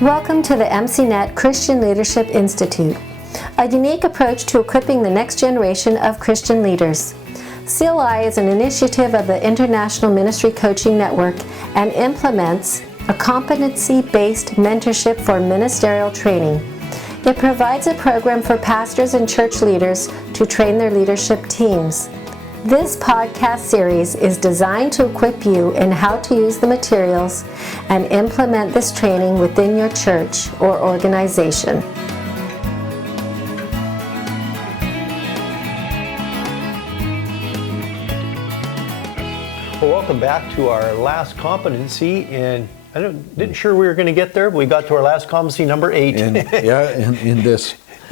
Welcome to the MCNet Christian Leadership Institute, a unique approach to equipping the next generation of Christian leaders. CLI is an initiative of the International Ministry Coaching Network and implements a competency-based mentorship for ministerial training. It provides a program for pastors and church leaders to train their leadership teams. This podcast series is designed to equip you in how to use the materials and implement this training within your church or organization. Well, welcome back to our last competency, and I didn't sure we were going to get there, but we got to our last competency, number 8.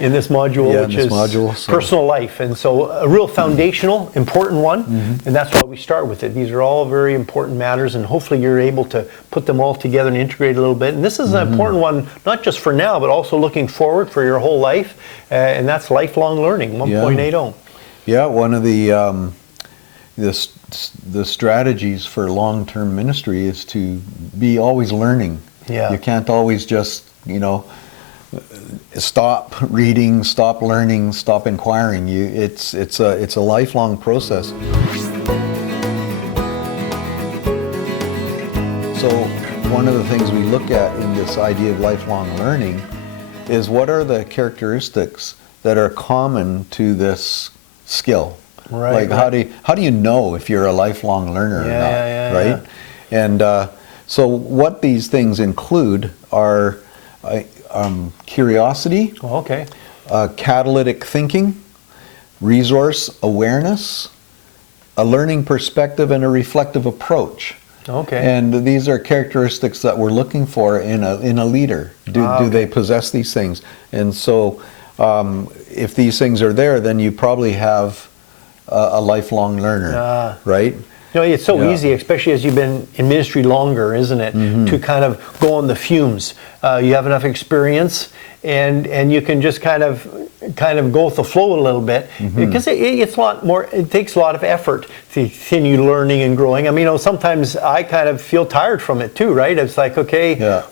In this module, which is personal life. And so a real foundational, important one, and that's why we start with it. These are all very important matters, and hopefully you're able to put them all together and integrate a little bit. And this is an important one, not just for now, but also looking forward for your whole life, and that's lifelong learning, 1.80. Yeah, one of the strategies for long-term ministry is to be always learning. Yeah. You can't always just, stop reading, stop learning, stop inquiring. It's a lifelong process. So one of the things we look at in this idea of lifelong learning is what are the characteristics that are common to this skill? Right. Like how do you know if you're a lifelong learner or not? Right? Yeah. And so what these things include are curiosity, catalytic thinking, resource awareness, a learning perspective, and a reflective approach. Okay. And these are characteristics that we're looking for in a leader. Do they possess these things? And so if these things are there, then you probably have a lifelong learner, right? It's so easy, especially as you've been in ministry longer, isn't it, to kind of go on the fumes. You have enough experience, and you can just kind of go with the flow a little bit, because it's a lot more. It takes a lot of effort to continue learning and growing. I mean, sometimes I kind of feel tired from it too, right? It's like,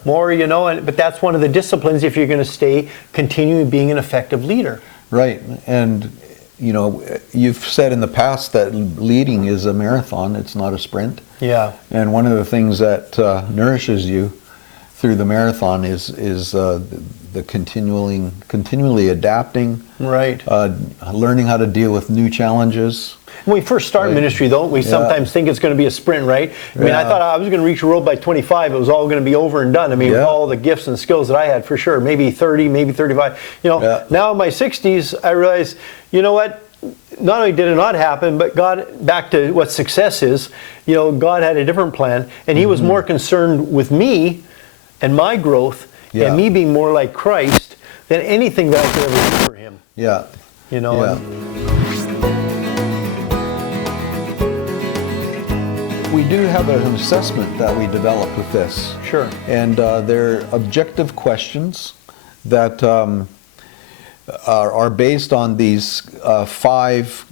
more, but that's one of the disciplines if you're going to continue being an effective leader. Right, and you've said in the past that leading is a marathon, it's not a sprint. Yeah. And one of the things that nourishes you through the marathon is the continually adapting. Right. Learning how to deal with new challenges. When we first start ministry, though, we sometimes think it's going to be a sprint, right? I mean, I thought I was going to reach the world by 25. It was all going to be over and done. I mean, with all the gifts and skills that I had, for sure. Maybe 30, maybe 35. Now in my 60s, I realized, what? Not only did it not happen, but God, back to what success is, God had a different plan, and He was more concerned with me and my growth and me being more like Christ than anything that I could ever do for Him. Yeah. We do have an assessment that we develop with this. Sure. And they're objective questions that are based on these 5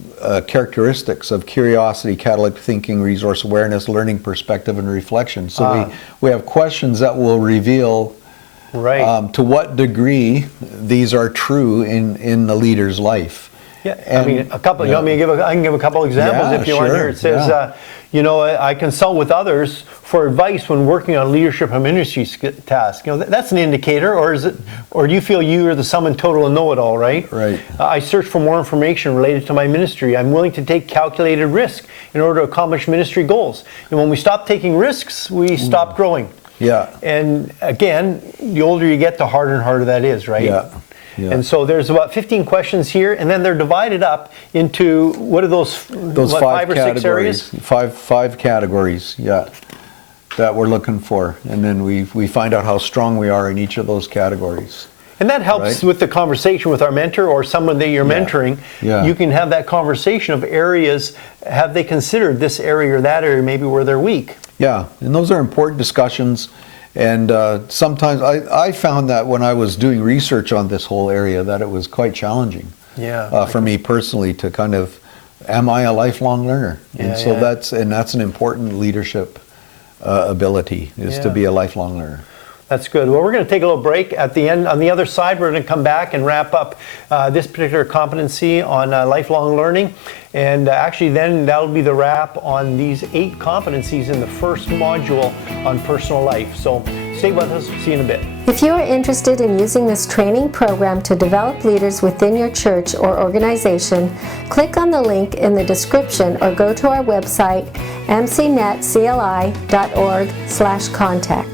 characteristics of curiosity, catalytic thinking, resource awareness, learning perspective, and reflection. So we have questions that will reveal to what degree these are true in the leader's life. Yeah, and, I mean, a couple. You want me to I can give a couple examples if you want here. It says, I consult with others for advice when working on leadership and ministry tasks. That's an indicator, or do you feel you are the sum and total and know-it-all, right? Right. I search for more information related to my ministry. I'm willing to take calculated risk in order to accomplish ministry goals. And when we stop taking risks, we stop growing. Yeah. And again, the older you get, the harder and harder that is, right? Yeah. Yeah. And so there's about 15 questions here, and then they're divided up into, what are those 5 or 6 areas? Five categories, that we're looking for. And then we find out how strong we are in each of those categories. And that helps with the conversation with our mentor or someone that you're mentoring. Yeah. You can have that conversation of areas. Have they considered this area or that area maybe where they're weak? Yeah, and those are important discussions. And sometimes I found that when I was doing research on this whole area that it was quite challenging. for me personally to kind of, am I a lifelong learner? And so that's an important leadership ability, is to be a lifelong learner. That's good. Well, we're going to take a little break. At the end, on the other side, we're going to come back and wrap up this particular competency on lifelong learning. And actually then that'll be the wrap on these 8 competencies in the first module on personal life. So stay with us. See you in a bit. If you are interested in using this training program to develop leaders within your church or organization, click on the link in the description or go to our website, mcnetcli.org/contact.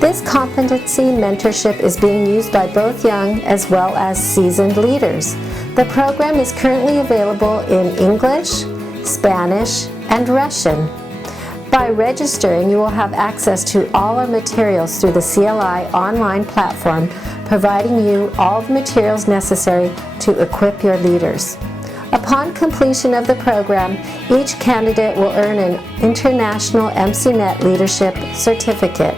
This competency mentorship is being used by both young as well as seasoned leaders. The program is currently available in English, Spanish, and Russian. By registering, you will have access to all our materials through the CLI online platform, providing you all the materials necessary to equip your leaders. Upon completion of the program, each candidate will earn an International MCNet Leadership Certificate.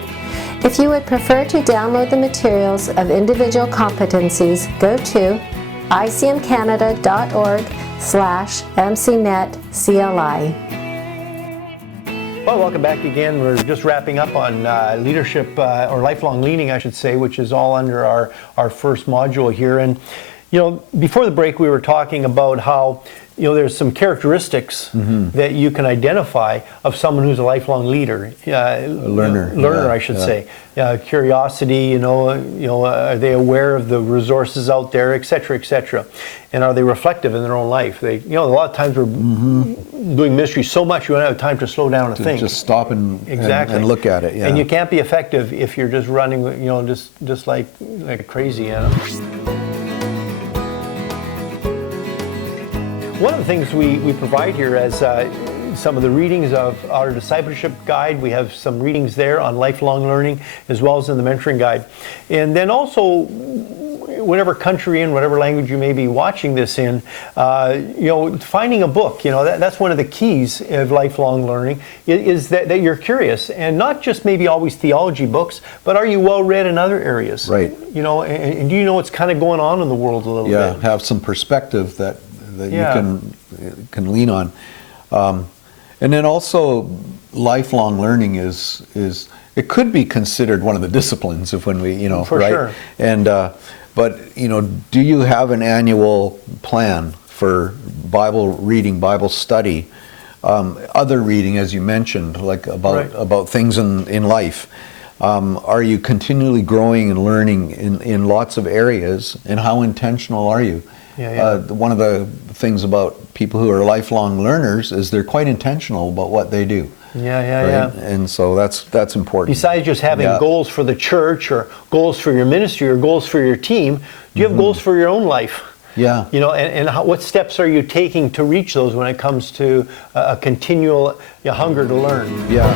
If you would prefer to download the materials of individual competencies, go to icmcanada.org/MCNetCLI. Well, welcome back again. We're just wrapping up on leadership, or lifelong learning, I should say, which is all under our first module here. And, before the break, we were talking about how, there's some characteristics that you can identify of someone who's a lifelong leader. Learner, I should say. Curiosity, are they aware of the resources out there, et cetera, et cetera. And are they reflective in their own life? They, a lot of times we're doing ministry so much you don't have time to slow down and think. Just stop and look at it. Yeah. And you can't be effective if you're just running, just like crazy. One of the things we provide here as some of the readings of our discipleship guide, we have some readings there on lifelong learning as well as in the mentoring guide. And then also, whatever country and whatever language you may be watching this in, finding a book, that's one of the keys of lifelong learning, is that you're curious, and not just maybe always theology books, but are you well read in other areas? Right. And do you know what's kind of going on in the world a little bit? Yeah, have some perspective that you can lean on. And then also, lifelong learning is it could be considered one of the disciplines if when we For right. Sure. And but do you have an annual plan for Bible reading, Bible study, other reading, as you mentioned, like about things in life? Are you continually growing and learning in lots of areas? And how intentional are you? One of the things about people who are lifelong learners is they're quite intentional about what they do. And so that's important. Besides just having goals for the church or goals for your ministry or goals for your team, do you have goals for your own life? Yeah. And what steps are you taking to reach those when it comes to a continual hunger to learn? Yeah.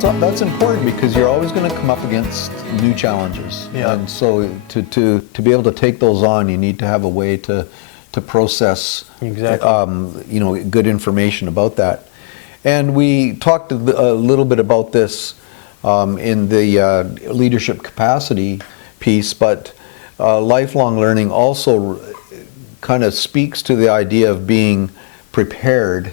So that's important because you're always going to come up against new challenges. And so to be able to take those on, you need to have a way to process good information about that. And we talked a little bit about this in the leadership capacity piece, but lifelong learning also kind of speaks to the idea of being prepared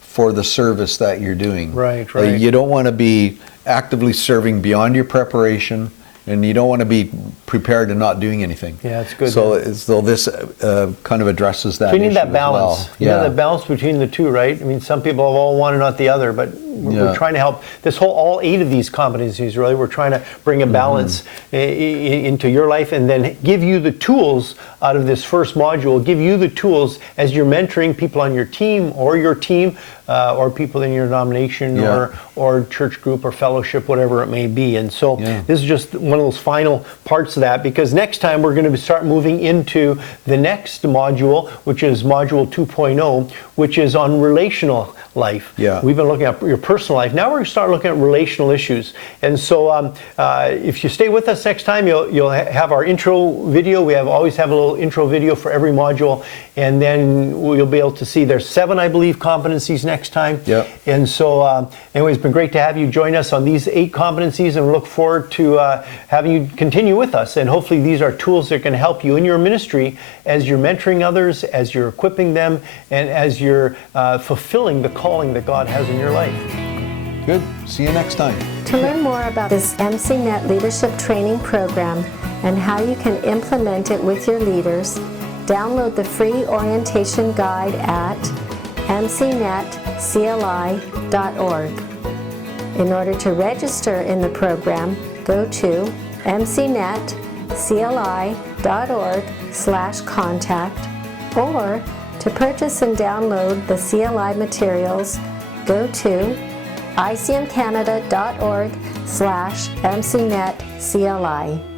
for the service that you're doing. Right. You don't want to be actively serving beyond your preparation, and you don't want to be prepared and not doing anything. Yeah, it's good. So this kind of addresses that. So you need that issue balance. as well. You know, that balance between the two, right? I mean, some people have all one and not the other, but we're trying to help all 8 of these competencies, really. We're trying to bring a balance into your life and then give you the tools out of this first module, give you the tools as you're mentoring people on your team or or people in your denomination or church group or fellowship, whatever it may be. And so this is just one of those final parts of that, because next time we're going to start moving into the next module, which is module 2.0, which is on relational life. We've been looking at your personal life. Now we're going to start looking at relational issues. And so if you stay with us next time, you'll have our intro video. We always have a little intro video for every module, and then you'll be able to see there's 7, I believe, competencies next time. And so anyway, it's been great to have you join us on these 8 competencies, and we look forward to having you continue with us us. And hopefully these are tools that can help you in your ministry as you're mentoring others, as you're equipping them, and as you're fulfilling the calling that God has in your life. Good. See you next time. To learn more about this MCNet Leadership Training Program and how you can implement it with your leaders, download the free orientation guide at mcnetcli.org. In order to register in the program, go to mcnetcli.org/contact, or to purchase and download the CLI materials, go to icmcanada.org/mcnetcli.